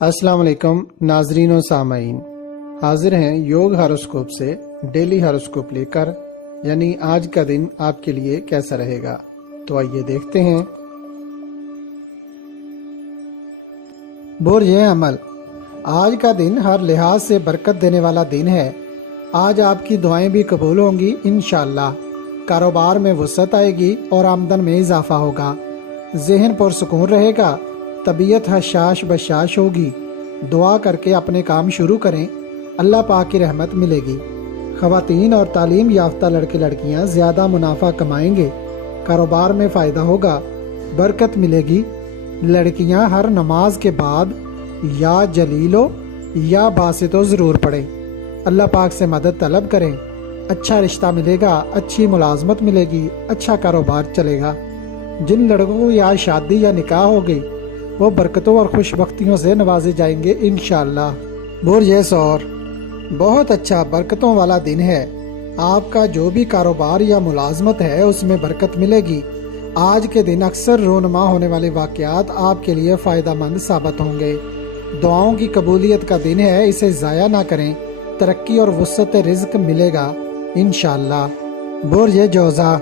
السلام علیکم ناظرین و سامعین، حاضر ہیں یوگ ہاروسکوپ سے ڈیلی ہاروسکوپ لے کر، یعنی آج کا دن آپ کے لیے کیسا رہے گا۔ تو آئیے دیکھتے ہیں۔ برج عمل، آج کا دن ہر لحاظ سے برکت دینے والا دن ہے۔ آج آپ کی دعائیں بھی قبول ہوں گی انشاءاللہ۔ کاروبار میں وسعت آئے گی اور آمدن میں اضافہ ہوگا۔ ذہن پرسکون رہے گا، طبیعت حشاش بشاش ہوگی۔ دعا کر کے اپنے کام شروع کریں، اللہ پاک کی رحمت ملے گی۔ خواتین اور تعلیم یافتہ لڑکے لڑکیاں زیادہ منافع کمائیں گے۔ کاروبار میں فائدہ ہوگا، برکت ملے گی۔ لڑکیاں ہر نماز کے بعد یا جلیلو یا باسطو ضرور پڑھیں۔ اللہ پاک سے مدد طلب کریں۔ اچھا رشتہ ملے گا، اچھی ملازمت ملے گی، اچھا کاروبار چلے گا۔ جن لڑکوں کو یا شادی یا نکاح ہو گئی وہ برکتوں اور خوش بختیوں سے نوازے جائیں گے انشاءاللہ۔ برج ثور، بہت اچھا برکتوں والا دن ہے۔ آپ کا جو بھی کاروبار یا ملازمت ہے اس میں برکت ملے گی۔ آج کے دن اکثر رونما ہونے والے واقعات آپ کے لیے فائدہ مند ثابت ہوں گے۔ دعاؤں کی قبولیت کا دن ہے، اسے ضائع نہ کریں۔ ترقی اور وسعت رزق ملے گا انشاءاللہ۔ برج جوزا،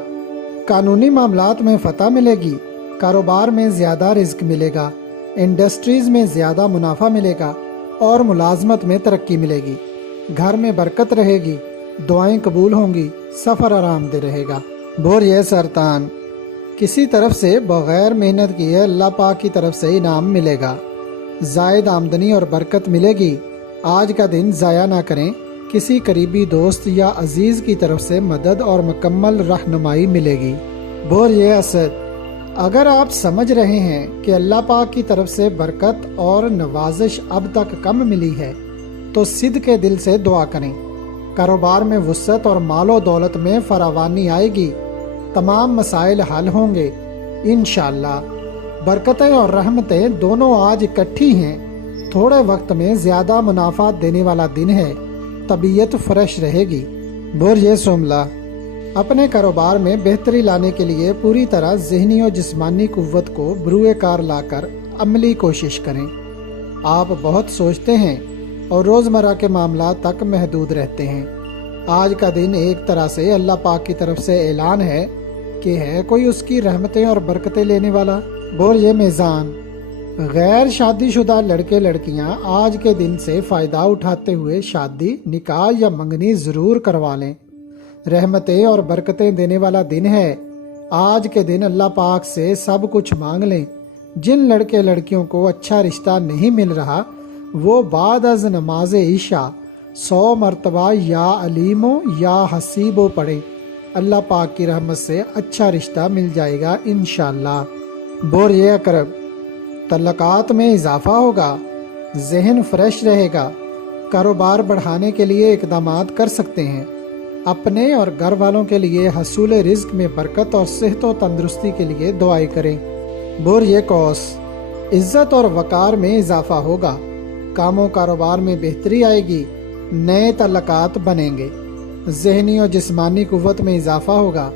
قانونی معاملات میں فتح ملے گی۔ کاروبار میں زیادہ رزق ملے گا، انڈسٹریز میں زیادہ منافع ملے گا اور ملازمت میں ترقی ملے گی۔ گھر میں برکت رہے گی، دعائیں قبول ہوں گی، سفر آرام دہ رہے گا۔ برج سرطان، کسی طرف سے بغیر محنت کیے اللہ پاک کی طرف سے انعام ملے گا۔ زائد آمدنی اور برکت ملے گی۔ آج کا دن ضائع نہ کریں، کسی قریبی دوست یا عزیز کی طرف سے مدد اور مکمل رہنمائی ملے گی۔ برج اسد، اگر آپ سمجھ رہے ہیں کہ اللہ پاک کی طرف سے برکت اور نوازش اب تک کم ملی ہے تو صدق کے دل سے دعا کریں۔ کاروبار میں وسعت اور مال و دولت میں فراوانی آئے گی۔ تمام مسائل حل ہوں گے انشاءاللہ۔ برکتیں اور رحمتیں دونوں آج اکٹھی ہیں۔ تھوڑے وقت میں زیادہ منافع دینے والا دن ہے، طبیعت فریش رہے گی۔ برج شملہ، اپنے کاروبار میں بہتری لانے کے لیے پوری طرح ذہنی اور جسمانی قوت کو بروئے کار لا کر عملی کوشش کریں۔ آپ بہت سوچتے ہیں اور روزمرہ کے معاملات تک محدود رہتے ہیں۔ آج کا دن ایک طرح سے اللہ پاک کی طرف سے اعلان ہے کہ ہے کوئی اس کی رحمتیں اور برکتیں لینے والا۔ برج میزان، غیر شادی شدہ لڑکے لڑکیاں آج کے دن سے فائدہ اٹھاتے ہوئے شادی، نکاح یا منگنی ضرور کروا لیں۔ رحمتیں اور برکتیں دینے والا دن ہے۔ آج کے دن اللہ پاک سے سب کچھ مانگ لیں۔ جن لڑکے لڑکیوں کو اچھا رشتہ نہیں مل رہا وہ بعد از نماز عشاء 100 مرتبہ یا علیمو یا حسیبو پڑھیں۔ اللہ پاک کی رحمت سے اچھا رشتہ مل جائے گا انشاءاللہ۔ برج عقرب، تعلقات میں اضافہ ہوگا، ذہن فریش رہے گا۔ کاروبار بڑھانے کے لیے اقدامات کر سکتے ہیں۔ اپنے اور گھر والوں کے لیے حصول رزق میں برکت اور صحت و تندرستی کے لیے دعائیں کریں۔ برج قوس، عزت اور وقار میں اضافہ ہوگا۔ کام و کاروبار میں بہتری آئے گی، نئے تعلقات بنیں گے۔ ذہنی اور جسمانی قوت میں اضافہ ہوگا۔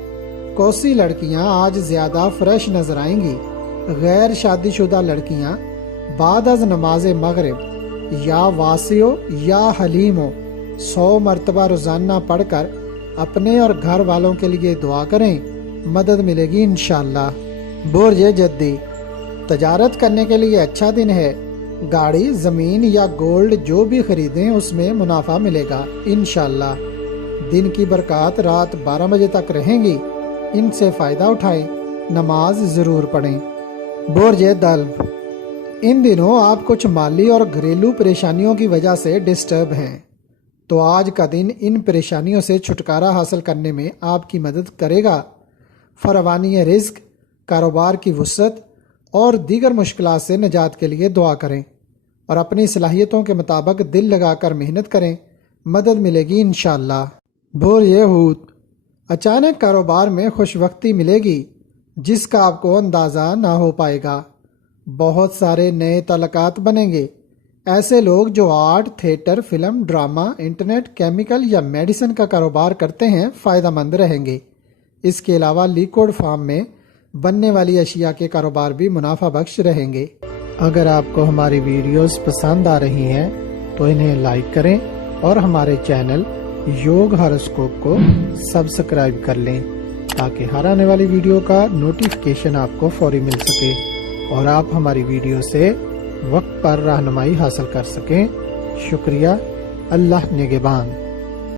قوسی لڑکیاں آج زیادہ فریش نظر آئیں گی۔ غیر شادی شدہ لڑکیاں بعد از نماز مغرب یا واسیو یا حلیمو 100 مرتبہ روزانہ پڑھ کر اپنے اور گھر والوں کے لیے دعا کریں، مدد ملے گی انشاءاللہ۔ برج جدی، تجارت کرنے کے لیے اچھا دن ہے۔ گاڑی، زمین یا گولڈ جو بھی خریدیں اس میں منافع ملے گا انشاءاللہ۔ دن کی برکات رات 12 بجے تک رہیں گی، ان سے فائدہ اٹھائیں، نماز ضرور پڑھیں۔ برج دلو، ان دنوں آپ کچھ مالی اور گھریلو پریشانیوں کی وجہ سے ڈسٹرب ہیں، تو آج کا دن ان پریشانیوں سے چھٹکارا حاصل کرنے میں آپ کی مدد کرے گا۔ فراوانی رزق، کاروبار کی وسعت اور دیگر مشکلات سے نجات کے لیے دعا کریں اور اپنی صلاحیتوں کے مطابق دل لگا کر محنت کریں، مدد ملے گی انشاءاللہ۔ برج حوت، اچانک کاروبار میں خوش وقتی ملے گی جس کا آپ کو اندازہ نہ ہو پائے گا۔ بہت سارے نئے تعلقات بنیں گے۔ ایسے لوگ جو art, theatre, film, drama, internet, chemical یا میڈیسن کا کاروبار کرتے ہیں فائدہ مند رہیں گے۔ اس کے علاوہ لیکوڈ فارم میں بننے والی اشیاء کے کاروبار بھی منافع بخش رہیں گے۔ اگر آپ کو ہماری ویڈیوز پسند آ رہی ہیں تو انہیں لائک کریں اور ہمارے چینل یوگ ہاروسکوپ کو سبسکرائب کر لیں تاکہ ہر آنے والی ویڈیو کا نوٹیفیکیشن آپ کو فوری مل سکے اور آپ ہماری ویڈیو سے وقت پر رہنمائی حاصل کر سکیں۔ شکریہ۔ اللہ نگہبان۔